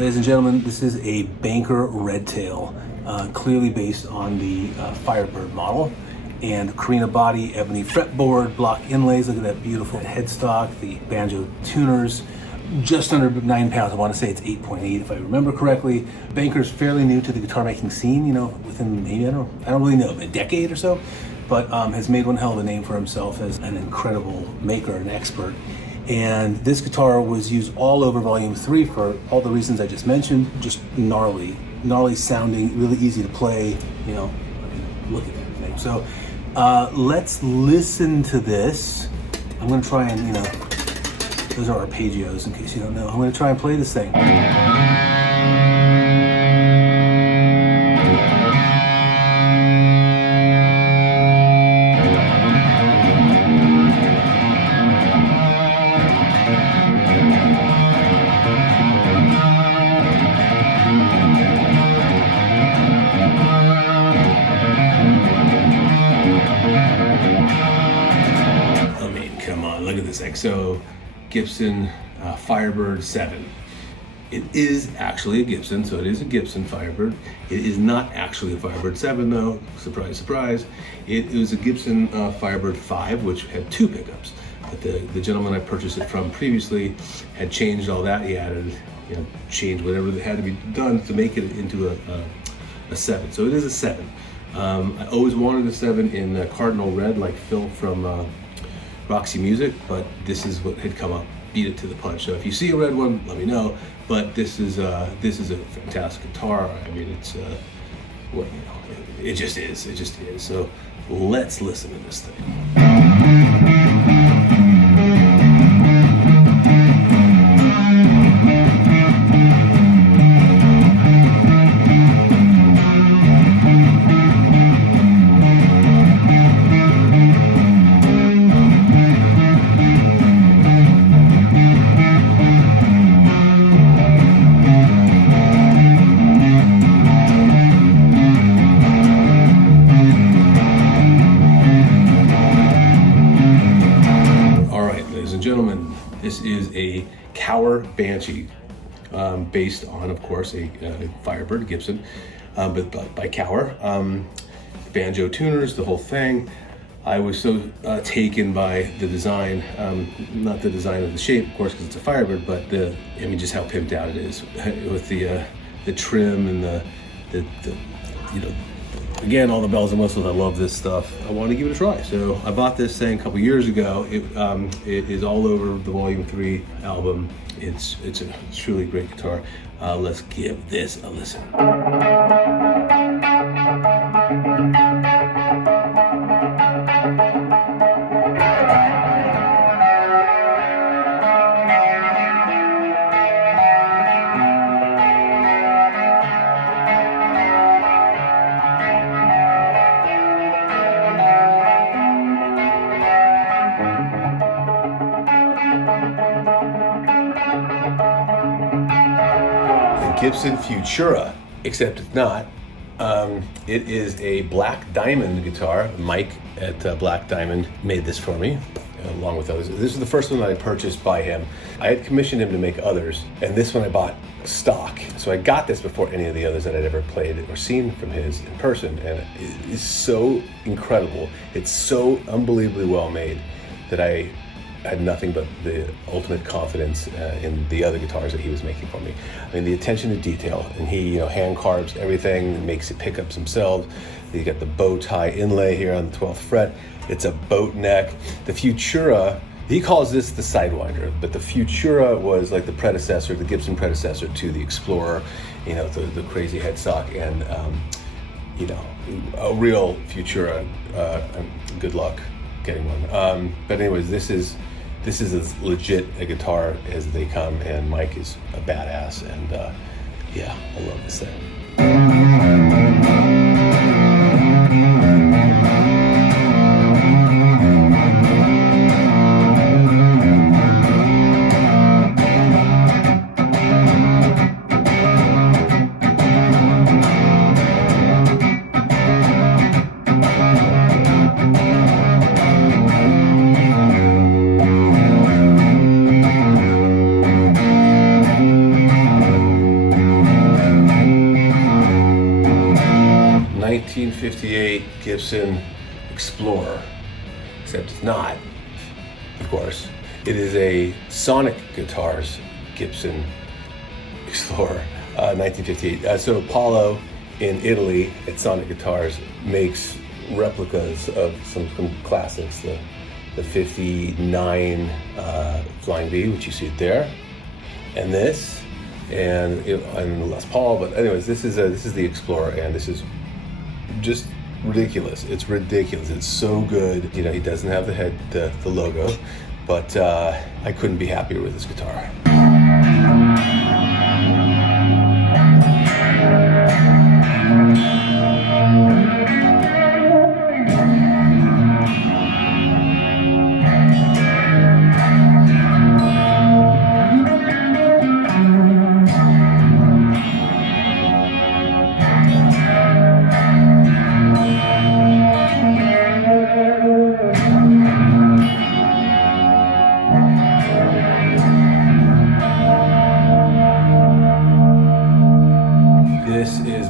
Ladies and gentlemen, this is a Banker Redtail, clearly based on the Firebird model. And Carina body, ebony fretboard, block inlays. Look at that beautiful headstock, the banjo tuners. Just under 9 pounds. I want to say it's 8.8 if I remember correctly. Banker's fairly new to the guitar making scene, you know, within maybe, I don't really know, a decade or so, but has made one hell of a name for himself as an incredible maker, an expert. And this guitar was used all over Volume 3 for all the reasons I just mentioned. Just gnarly sounding, really easy to play, you know, look at everything. So let's listen to this. I'm gonna try and, you know, those are arpeggios in case you don't know. I'm gonna try and play this thing. Look at this XO Gibson Firebird 7. It is actually a Gibson, so it is a Gibson Firebird. It is not actually a Firebird 7 though, surprise, surprise. It was a Gibson Firebird 5, which had 2 pickups. But the gentleman I purchased it from previously had changed all that. He added, you know, changed whatever that had to be done to make it into a 7. So it is a 7. I always wanted a 7 in Cardinal Red, like Phil from Roxy Music, but this is what had come up, beat it to the punch. So if you see a red one, let me know. But this is a fantastic guitar. I mean, it's well, you know, it just is. It just is. So let's listen to this thing. Gentlemen, this is a Cower Banshee, based on, of course, a Firebird Gibson, but by Cower. Banjo tuners, the whole thing. I was so taken by the design, not the design of the shape, of course, because it's a Firebird, but I mean, just how pimped out it is with the trim and the you know. Again, all the bells and whistles. I love this stuff. I want to give it a try. So I bought this thing a couple years ago. It is all over the Volume 3 album. It's a truly great guitar. Let's give this a listen. Gibson Futura, except it's not. It is a Black Diamond guitar. Mike at Black Diamond made this for me, along with others. This is the first one that I purchased by him. I had commissioned him to make others, and this one I bought stock. So I got this before any of the others that I'd ever played or seen from his in person, and it is so incredible. It's so unbelievably well made that I had nothing but the ultimate confidence in the other guitars that he was making for me. I mean, the attention to detail, and he, you know, hand carves everything, makes it pickups himself. You got the bow tie inlay here on the 12th fret. It's a boat neck. The Futura, he calls this the Sidewinder, but the Futura was like the predecessor, the Gibson predecessor to the Explorer, you know, the crazy headstock, and you know, a real Futura. Good luck getting one. But anyways, this is as legit a guitar as they come, and Mike is a badass, and yeah, I love this thing. 1958 Gibson Explorer, except it's not, of course. It is a Sonic Guitars Gibson Explorer, 1958. So Paolo in Italy at Sonic Guitars makes replicas of some classics, the 59 Flying V, which you see it there, and this, and Les Paul. But anyways, this is the Explorer, and this is just ridiculous. It's ridiculous. It's so good. You know, he doesn't have the logo, but I couldn't be happier with this guitar.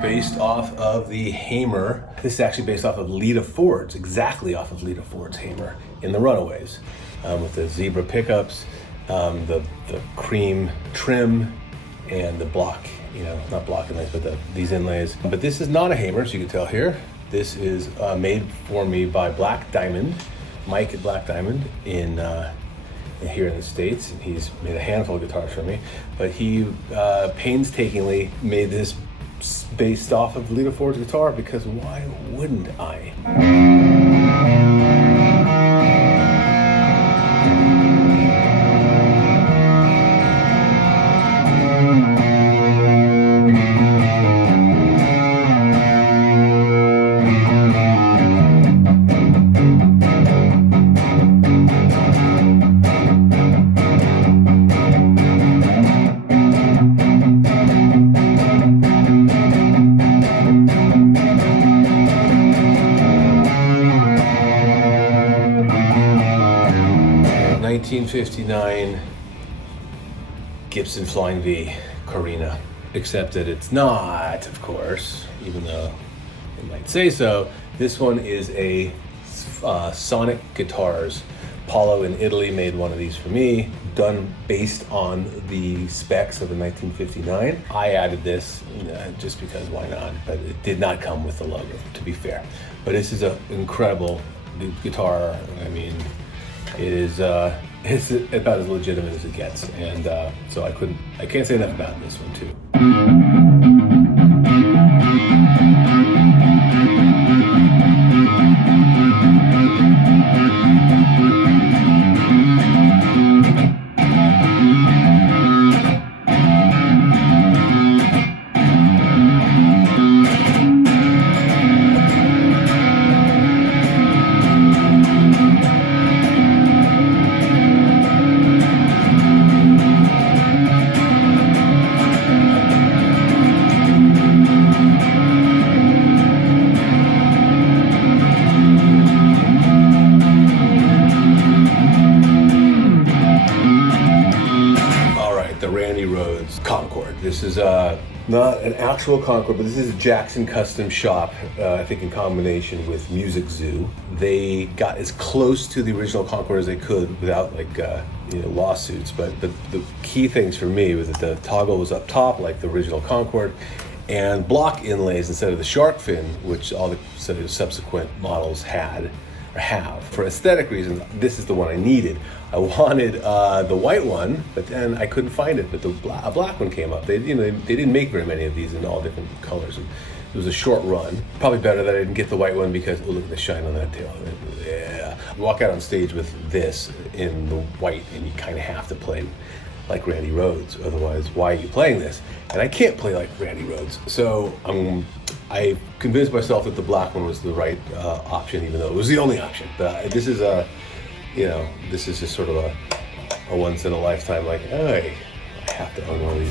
Based off of the Hamer. This is actually based off of Lita Ford's, exactly off of Lita Ford's Hamer in the Runaways, with the zebra pickups, the cream trim, and the block, you know, not block inlays, but these inlays. But this is not a Hamer, so you can tell here. This is made for me by Black Diamond, Mike at Black Diamond in here in the States, and he's made a handful of guitars for me. But he painstakingly made this based off of Lita Ford's guitar, because why wouldn't I? 1959 Gibson Flying V Carina, except that it's not, of course, even though it might say so. This one is a Sonic Guitars. Paolo in Italy made one of these for me, done based on the specs of the 1959. I added this just because why not, but it did not come with the logo, to be fair. But this is an incredible guitar. I mean, it is it's about as legitimate as it gets, and so I can't say enough about this one too. This is not an actual Concord, but this is a Jackson custom shop, I think in combination with Music Zoo. They got as close to the original Concord as they could without lawsuits, but the key things for me was that the toggle was up top like the original Concord, and block inlays instead of the shark fin, which all the subsequent models had or have. For aesthetic reasons, this is the one I needed. I wanted the white one, but then I couldn't find it. But a black one came up. They didn't make very many of these in all different colors. And it was a short run. Probably better that I didn't get the white one because look at the shine on that tail. Yeah. You walk out on stage with this in the white, and you kind of have to play like Randy Rhoads. Otherwise, why are you playing this? And I can't play like Randy Rhoads. So I convinced myself that the black one was the right option, even though it was the only option. But this is this is just sort of a once in a lifetime, like, hey, I have to own one of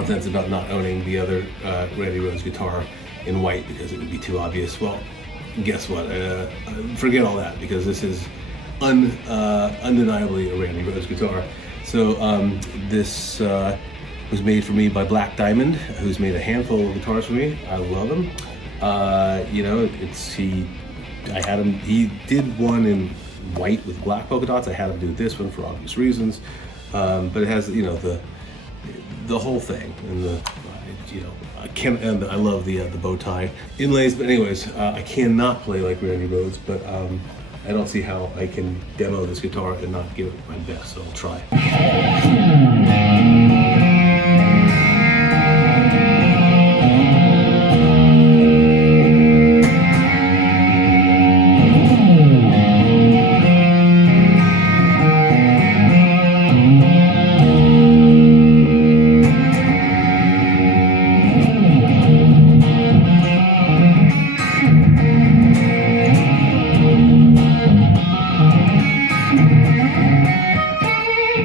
nonsense about not owning the other Randy Rhoads guitar in white because it would be too obvious. Well, guess what? Forget all that, because this is undeniably a Randy Rhoads guitar. So this was made for me by Black Diamond, who's made a handful of guitars for me. I love him. You know, he did one in white with black polka dots. I had him do this one for obvious reasons, but it has, you know, the whole thing, and I love the bow tie inlays. But anyways, I cannot play like Randy Rhoads, but I don't see how I can demo this guitar and not give it my best, so I'll try.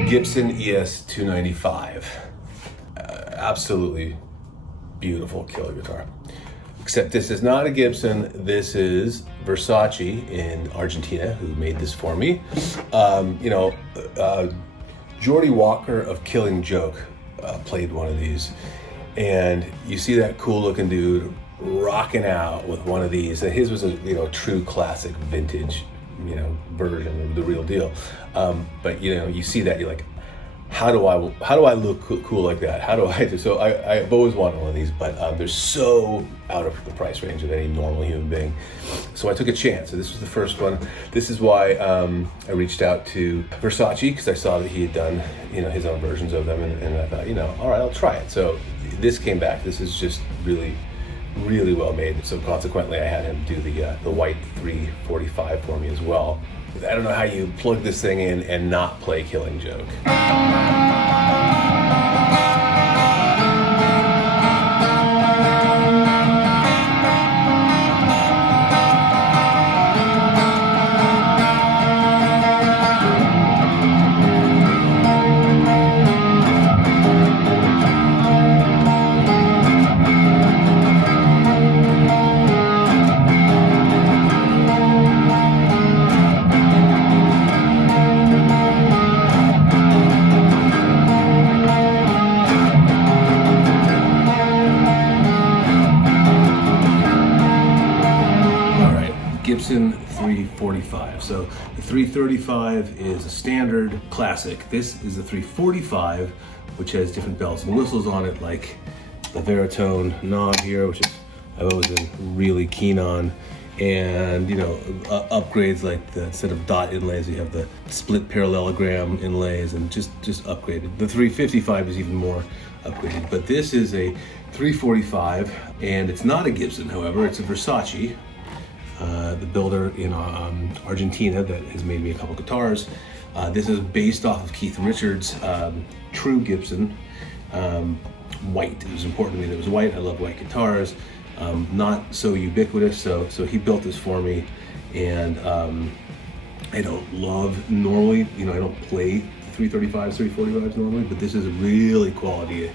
Gibson ES295, absolutely beautiful killer guitar. Except this is not a Gibson, this is Versace in Argentina, who made this for me. You know, Jordy Walker of Killing Joke played one of these, and you see that cool looking dude rocking out with one of these, and his was a, you know, true classic vintage, you know, version of the real deal. But you know, you see that, you're like, how do I look cool like that? How do I do? So I've always wanted one of these, but they're so out of the price range of any normal human being. So I took a chance. So this was the first one. This is why I reached out to Versace, because I saw that he had done, you know, his own versions of them, and I thought, you know, all right, I'll try it. So this came back. This is just really well made. So consequently, I had him do the white 345 for me as well. I don't know how you plug this thing in and not play Killing Joke. Gibson 345. So the 335 is a standard classic. This is the 345, which has different bells and whistles on it, like the Veritone knob here, which I've always been really keen on, and you know, upgrades like instead of dot inlays, you have the split parallelogram inlays, and just upgraded. The 355 is even more upgraded, but this is a 345, and it's not a Gibson, however, it's a Versace. The builder in Argentina that has made me a couple guitars. This is based off of Keith Richards' true Gibson, white. It was important to me that it was white. I love white guitars. Not so ubiquitous, so he built this for me, and I don't love normally, you know, I don't play 335s, 345s normally, but this is a really quality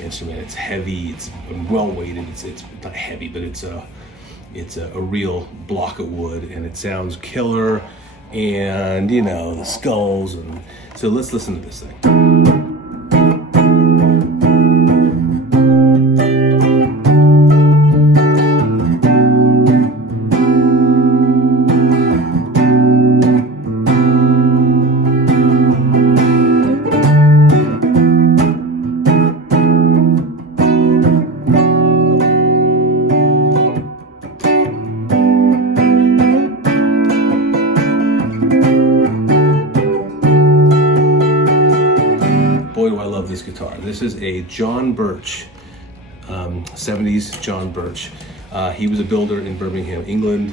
instrument. It's heavy, it's well weighted, it's not heavy, but it's a real block of wood, and it sounds killer, and you know, the skulls, and so let's listen to this thing. This guitar. This is a John Birch, 70s John Birch. He was a builder in Birmingham, England.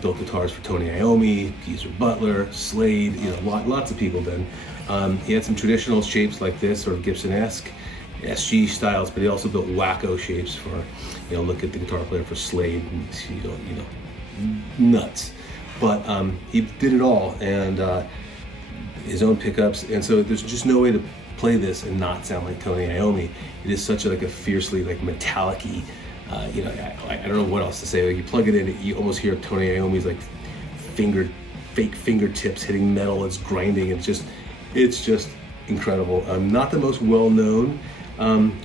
Built guitars for Tony Iommi, Geezer Butler, Slade, you know, lots of people then. He had some traditional shapes like this, sort of Gibson-esque, SG styles, but he also built wacko shapes for, you know, look at the guitar player for Slade, and, you know, nuts. But he did it all, and his own pickups, and so there's just no way to play this and not sound like Tony Iommi. It is such like a fiercely like metallic-y, you know, I don't know what else to say. Like you plug it in, you almost hear Tony Iommi's like fake fingertips hitting metal. It's grinding. It's just incredible. Not the most well-known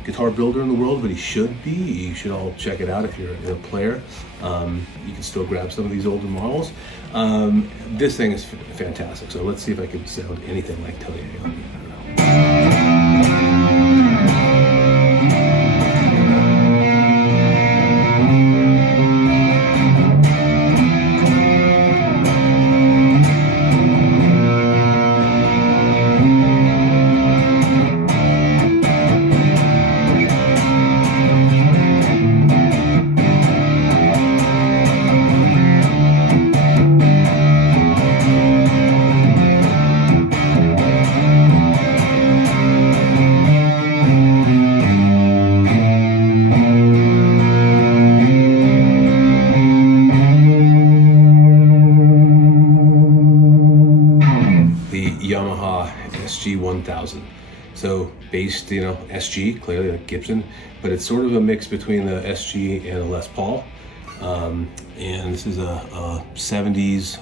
guitar builder in the world, but he should be. You should all check it out if you're a player. You can still grab some of these older models. This thing is fantastic. So let's see if I can sound anything like Tony Iommi. I don't know. Yamaha SG1000. So based, you know, SG, clearly like Gibson, but it's sort of a mix between the SG and a Les Paul. And this is a 70s,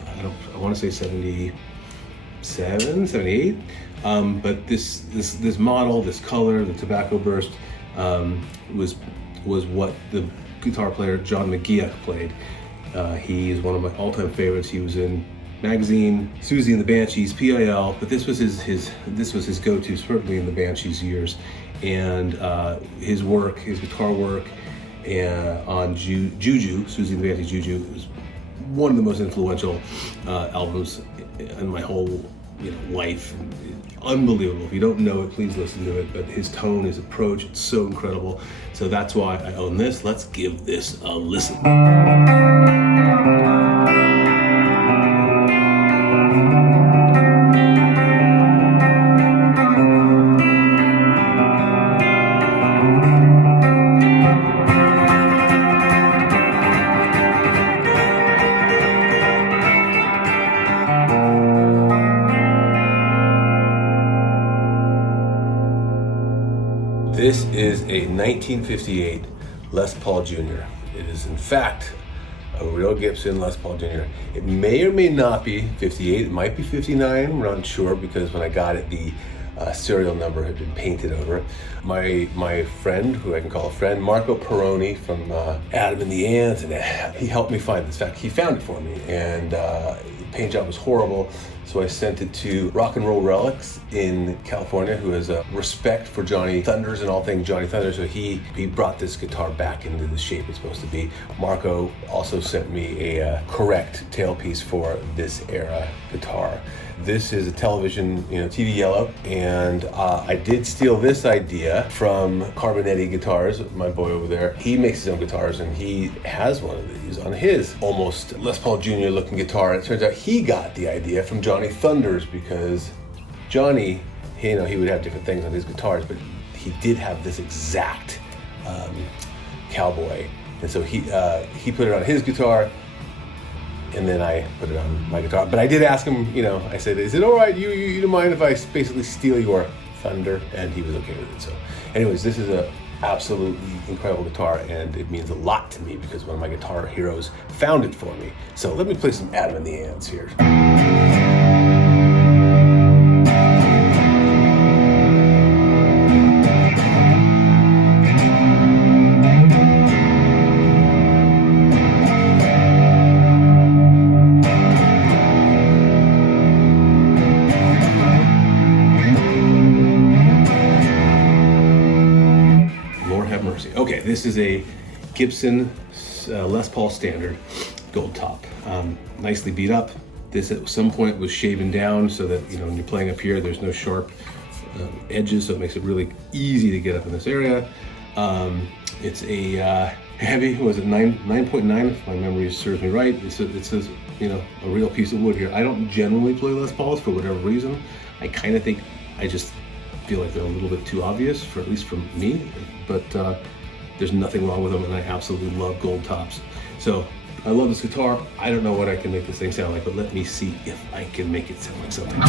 I want to say 77, 78. But this model, this color, the tobacco burst, was what the guitar player John McGeoch played. He is one of my all-time favorites. He was in Magazine, Susie and the Banshees, PIL, but this was his go-to, certainly in the Banshees years. And his guitar work on Juju, Susie and the Banshees Juju, was one of the most influential albums in my whole life. Unbelievable. If you don't know it, please listen to it. But his tone, his approach, it's so incredible. So that's why I own this. Let's give this a listen. This is a 1958 Les Paul Jr. It is in fact a real Gibson Les Paul Jr. It may or may not be 58, it might be 59, we're not sure, because when I got it, the serial number had been painted over. My friend, who I can call a friend, Marco Peroni from Adam and the Ants, and he helped me find this. In fact, he found it for me, and the paint job was horrible. So I sent it to Rock and Roll Relics in California, who has a respect for Johnny Thunders and all things Johnny Thunder. So he brought this guitar back into the shape it's supposed to be. Marco also sent me a correct tailpiece for this era guitar. This is a television, TV yellow, and I did steal this idea from Carbonetti Guitars, my boy over there. He makes his own guitars, and he has one of these on his almost Les Paul Jr. looking guitar. And it turns out he got the idea from Johnny Thunders, because Johnny, he would have different things on his guitars, but he did have this exact cowboy, and so he put it on his guitar. And then I put it on my guitar. But I did ask him, I said, is it all right, you don't mind if I basically steal your thunder? And he was okay with it. So anyways, this is a absolutely incredible guitar, and it means a lot to me because one of my guitar heroes found it for me. So let me play some Adam and the Ants here. Okay, this is a Gibson Les Paul Standard gold top, nicely beat up. This at some point was shaven down so that when you're playing up here, there's no sharp edges, so it makes it really easy to get up in this area. It's a heavy, was it 9.9 if my memory serves me right. It's a real piece of wood here. I don't generally play Les Pauls for whatever reason. I kind of think I just feel like they're a little bit too obvious, for at least for me, but there's nothing wrong with them, and I absolutely love gold tops. So I love this guitar. I don't know what I can make this thing sound like, but let me see if I can make it sound like something.